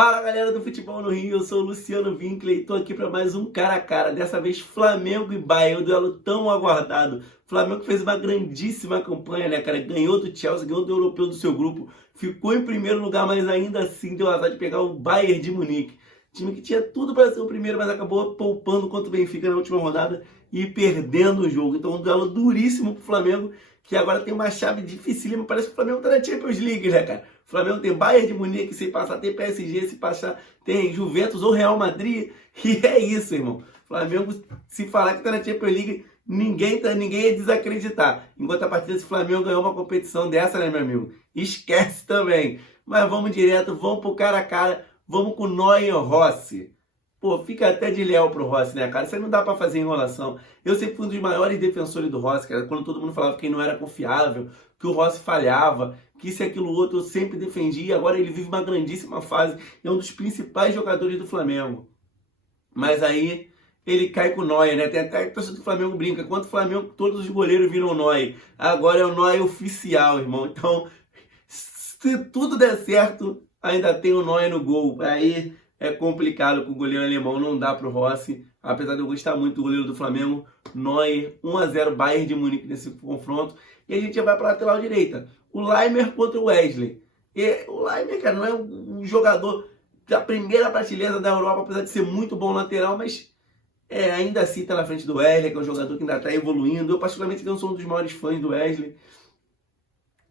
Fala galera do Futebol no Rio, eu sou o Luciano Winkler e tô aqui para mais um cara a cara, dessa vez Flamengo e Bahia, um duelo tão aguardado. O Flamengo fez uma grandíssima campanha, né, cara? Ganhou do Chelsea, ganhou do europeu do seu grupo, ficou em primeiro lugar, mas ainda assim deu azar de pegar o Bayern de Munique. Time que tinha tudo para ser o primeiro, mas acabou poupando contra o Benfica na última rodada e perdendo o jogo. Então um duelo duríssimo pro Flamengo, que agora tem uma chave dificílima. Parece que o Flamengo tá na Champions League, né, cara? O Flamengo tem Bayern de Munique, se passar tem PSG, se passar tem Juventus ou Real Madrid. E é isso, irmão. O Flamengo, se falar que tá na Champions League, ninguém ia desacreditar. Enquanto a partida, se o Flamengo ganhou uma competição dessa, né, meu amigo? Esquece também. Mas vamos direto, vamos pro cara a cara. Vamos com o Neuer Rossi. Pô, fica até de leal pro Rossi, né, cara? Isso aí não dá pra fazer enrolação. Eu sempre fui um dos maiores defensores do Rossi, cara. Quando todo mundo falava que ele não era confiável, que o Rossi falhava, que isso e aquilo outro, eu sempre defendia. Agora ele vive uma grandíssima fase. É um dos principais jogadores do Flamengo. Mas aí ele cai com o Neuer, né? Tem até a torcida do Flamengo brinca. Quanto o Flamengo, todos os goleiros viram o Neuer. Agora é o Neuer oficial, irmão. Então, se tudo der certo, ainda tem o Neuer no gol. Aí é complicado com o goleiro alemão, não dá pro Rossi. Apesar de eu gostar muito do goleiro do Flamengo, Neuer, 1-0 Bayern de Munique nesse confronto. E a gente já vai para a lateral direita. O Laimer contra o Wesley. E o Laimer, cara, não é um jogador da primeira prateleira da Europa, apesar de ser muito bom lateral, mas ainda assim está na frente do Wesley, que é um jogador que ainda está evoluindo. Eu, particularmente, não sou um dos maiores fãs do Wesley.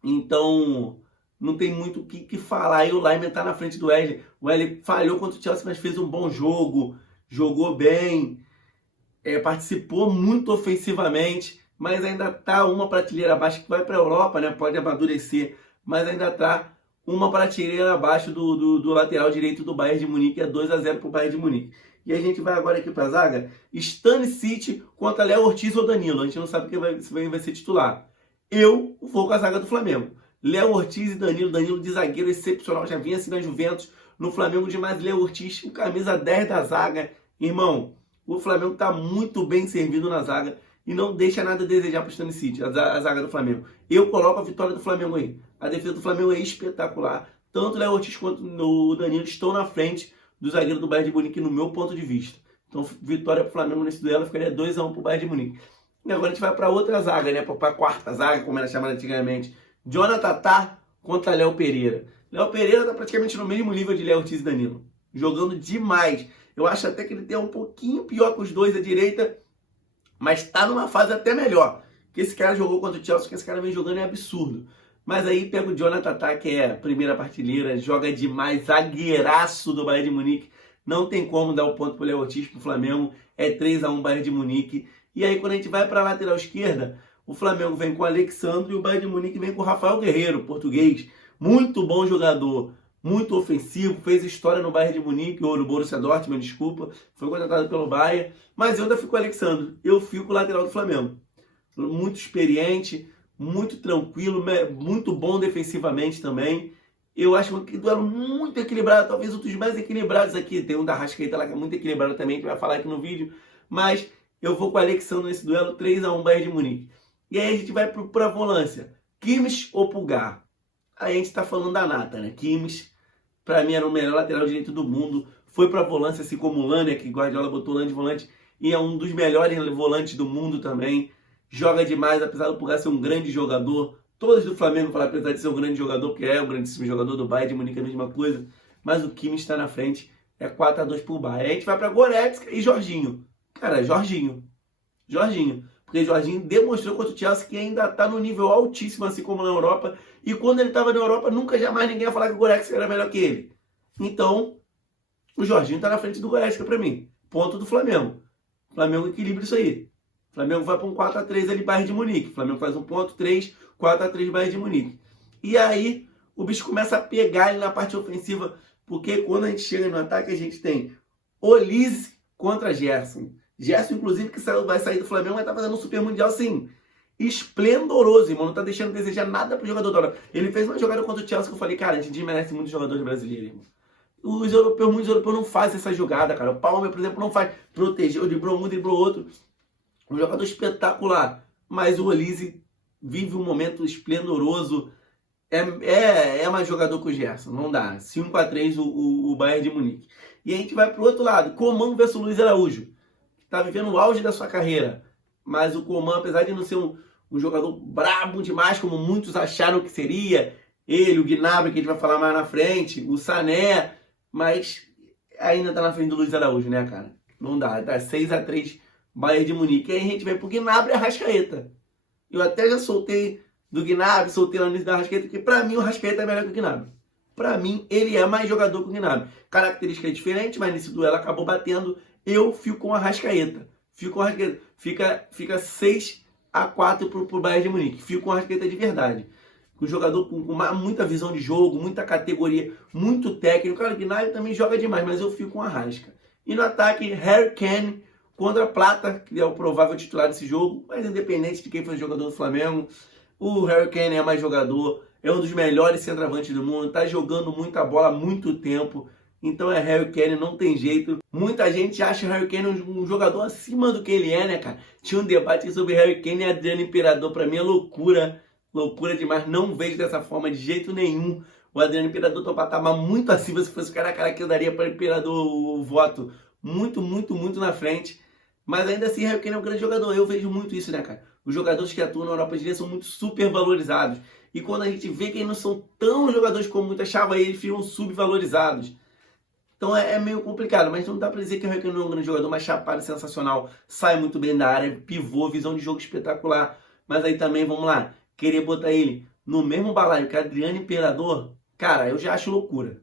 Então, não tem muito o que falar. E o Laimer está na frente do Wesley. O Wesley falhou contra o Chelsea, mas fez um bom jogo. Jogou bem. Participou muito ofensivamente. Mas ainda está uma prateleira abaixo, que vai para a Europa, né? Pode amadurecer. Mas ainda está uma prateleira abaixo do lateral direito do Bayern de Munique. É 2-0 para o Bayern de Munique. E a gente vai agora aqui para a zaga. Stanisic contra Léo Ortiz ou Danilo. A gente não sabe quem vai ser titular. Eu vou com a zaga do Flamengo. Léo Ortiz e Danilo. Danilo de zagueiro excepcional. Já vinha assim na Juventus. No Flamengo demais. Léo Ortiz, o camisa 10 da zaga. Irmão, o Flamengo está muito bem servido na zaga. E não deixa nada a desejar para o Stanisic, a zaga do Flamengo. Eu coloco a vitória do Flamengo aí. A defesa do Flamengo é espetacular. Tanto o Léo Ortiz quanto o Danilo estão na frente do zagueiro do Bayern de Munique, no meu ponto de vista. Então, vitória para o Flamengo nesse duelo, ficaria 2-1 para o Bayern de Munique. E agora a gente vai para outra zaga, né? Para a quarta zaga, como era chamada antigamente. Jonathan Tah contra Léo Pereira. Léo Pereira está praticamente no mesmo nível de Léo Ortiz e Danilo. Jogando demais. Eu acho até que ele tem um pouquinho pior que os dois à direita, mas está numa fase até melhor. Que esse cara jogou contra o Chelsea, que esse cara vem jogando é absurdo. Mas aí pega o Jonathan Tah, que é a primeira partilheira, joga demais, zagueiraço do Bayern de Munique. Não tem como dar o ponto pro Léo Ortiz, pro Flamengo. É 3-1 Bayern de Munique. E aí quando a gente vai para a lateral esquerda, o Flamengo vem com o Alexandre e o Bayern de Munique vem com o Rafael Guerreiro, português. Muito bom jogador, muito ofensivo, fez história no Bayern de Munique, ou no Borussia Dortmund, desculpa. Foi contratado pelo Bayern. Mas eu ainda fico com o Alexandre. Eu fico com o lateral do Flamengo. Muito experiente, muito tranquilo, muito bom defensivamente também. Eu acho um duelo muito equilibrado, talvez um dos mais equilibrados aqui. Tem um da Arrascaeta lá que é muito equilibrado também, que vai falar aqui no vídeo. Mas eu vou com o Alexandre nesse duelo, 3-1 Bayern de Munique. E aí a gente vai para a volância. Kimmich ou Pulgar? Aí a gente está falando da nata, né? Kimmich, para mim, era o melhor lateral direito do mundo. Foi para a volância, assim como o Lana, que Guardiola botou o Lana de volante. E é um dos melhores volantes do mundo também. Joga demais, apesar do Pulgar ser um grande jogador. Todos do Flamengo falam, apesar de ser um grande jogador, porque é um grandíssimo jogador do Bayern de Munique, é a mesma coisa. Mas o Kimmich está na frente, é 4-2 pro Bayern. Aí a gente vai para Goretzka e Jorginho. Cara, Jorginho. Porque Jorginho demonstrou contra o Chelsea que ainda está no nível altíssimo, assim como na Europa. E quando ele estava na Europa, nunca jamais ninguém ia falar que o Goretzka era melhor que ele. Então, o Jorginho está na frente do Goretzka para mim. Ponto do Flamengo. O Flamengo equilibra isso aí. O Flamengo vai para um 4-3 ali, Bayern de Munique. O Flamengo faz um ponto, 3, 4-3 Bayern de Munique. E aí, o bicho começa a pegar ele na parte ofensiva, porque quando a gente chega no ataque, a gente tem Olise contra Gerson. Gerson, inclusive, que vai sair do Flamengo, mas tá fazendo um Super Mundial, assim, esplendoroso, irmão. Não tá deixando de desejar nada pro jogador da hora. Ele fez uma jogada contra o Chelsea que eu falei, cara, a gente merece muitos jogadores brasileiros, irmão. Muitos europeus não fazem essa jogada, cara. O Palmer, por exemplo, não faz. Protegeu, driblou um, driblou outro. Um jogador espetacular. Mas o Olise vive um momento esplendoroso. é mais jogador que o Gerson, não dá. 5-3 o Bayern de Munique. E a gente vai pro outro lado, Coman versus Luiz Araújo, que tá vivendo o auge da sua carreira. Mas o Coman, apesar de não ser um jogador brabo demais, como muitos acharam que seria, ele, o Gnabry, que a gente vai falar mais na frente, o Sané, mas ainda tá na frente do Luiz Araújo, né, cara? Não dá, tá 6-3 Bayern de Munique. E aí a gente vai pro Gnabry e Arrascaeta. Eu até já soltei do Gnabry, soltei lá no início da Arrascaeta, porque pra mim o Arrascaeta é melhor que o Gnabry. Pra mim, ele é mais jogador que o Gnabry. Característica é diferente, mas nesse duelo acabou batendo. Eu fico com o Arrascaeta. Fico com o Arrascaeta. Fica 6-4 pro Bayern de Munique. Fico com o Arrascaeta de verdade. Um jogador com muita visão de jogo, muita categoria, muito técnico. Claro, o Gnabry também joga demais, mas eu fico com o Arrasca. E no ataque, Harry Kane contra Plata, que é o provável titular desse jogo, mas independente de quem foi o jogador do Flamengo, o Harry Kane é mais jogador, é um dos melhores centroavantes do mundo, tá jogando muita bola há muito tempo, então é Harry Kane, não tem jeito. Muita gente acha o Harry Kane um jogador acima do que ele é, né, cara? Tinha um debate sobre Harry Kane e Adriano Imperador, pra mim é loucura, loucura demais, não vejo dessa forma de jeito nenhum. O Adriano Imperador tá um patamar muito acima, se fosse o cara que eu daria para o Imperador o voto muito, muito, muito na frente. Mas ainda assim, Harry Kane é um grande jogador. Eu vejo muito isso, né, cara? Os jogadores que atuam na Europa de Liga são muito super valorizados. E quando a gente vê que eles não são tão jogadores como muita achava, eles ficam subvalorizados. Então é meio complicado, mas não dá pra dizer que o Harry Kane não é um grande jogador, mas chapado, sensacional, sai muito bem da área, pivô, visão de jogo espetacular. Mas aí também, vamos lá, querer botar ele no mesmo balaio que Adriano Imperador, cara, eu já acho loucura.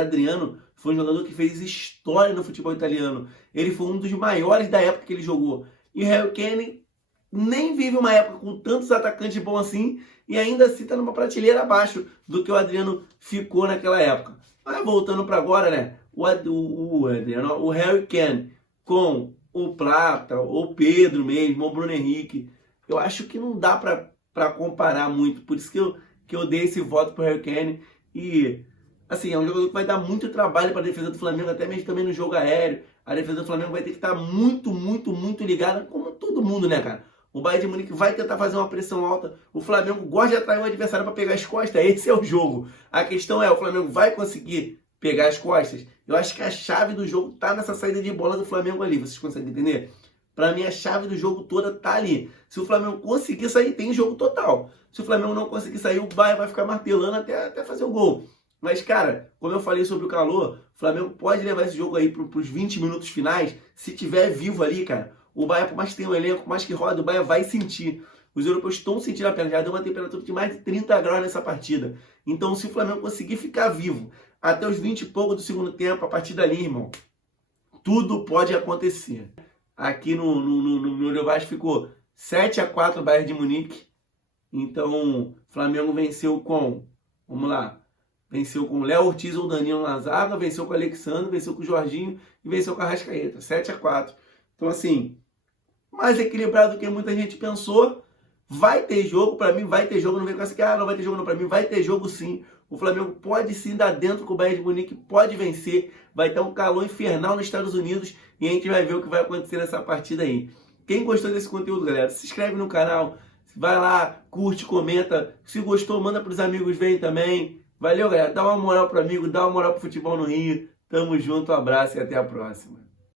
Adriano foi um jogador que fez história no futebol italiano. Ele foi um dos maiores da época que ele jogou. E o Harry Kane nem vive uma época com tantos atacantes bons assim e ainda assim está numa prateleira abaixo do que o Adriano ficou naquela época. Mas voltando para agora, né? O Harry Kane com o Plata, o Pedro mesmo, o Bruno Henrique, eu acho que não dá para comparar muito. Por isso que eu dei esse voto pro Harry Kane. E assim, é um jogador que vai dar muito trabalho para a defesa do Flamengo, até mesmo também no jogo aéreo. A defesa do Flamengo vai ter que estar muito, muito, muito ligada, como todo mundo, né, cara? O Bayern de Munique vai tentar fazer uma pressão alta. O Flamengo gosta de atrair o adversário para pegar as costas. Esse é o jogo. A questão é, o Flamengo vai conseguir pegar as costas? Eu acho que a chave do jogo tá nessa saída de bola do Flamengo ali. Vocês conseguem entender? Para mim, a chave do jogo toda tá ali. Se o Flamengo conseguir sair, tem jogo total. Se o Flamengo não conseguir sair, o Bayern vai ficar martelando até fazer o gol. Mas, cara, como eu falei sobre o calor, o Flamengo pode levar esse jogo aí para os 20 minutos finais. Se tiver vivo ali, cara, o Bayern, por mais que tenha um elenco, por mais que roda, o Bayern vai sentir. Os europeus estão sentindo a pena. Já deu uma temperatura de mais de 30 graus nessa partida. Então, se o Flamengo conseguir ficar vivo até os 20 e pouco do segundo tempo, a partir dali, irmão, tudo pode acontecer. Aqui no Uruguai ficou 7-4 Bayern de Munique. Então, o Flamengo venceu com, vamos lá, venceu com o Léo Ortiz ou Danilo na zaga, venceu com o Alexandre, venceu com o Jorginho e venceu com a Arrascaeta, 7-4. Então, assim, mais equilibrado do que muita gente pensou. Vai ter jogo, pra mim vai ter jogo, não vem com essa que, não vai ter jogo não, pra mim vai ter jogo sim. O Flamengo pode sim dar dentro com o Bayern de Munique, pode vencer, vai ter um calor infernal nos Estados Unidos e a gente vai ver o que vai acontecer nessa partida aí. Quem gostou desse conteúdo, galera, se inscreve no canal, vai lá, curte, comenta, se gostou, manda pros amigos verem também. Valeu, galera, dá uma moral pro amigo, dá uma moral pro futebol no Rio, tamo junto, um abraço e até a próxima.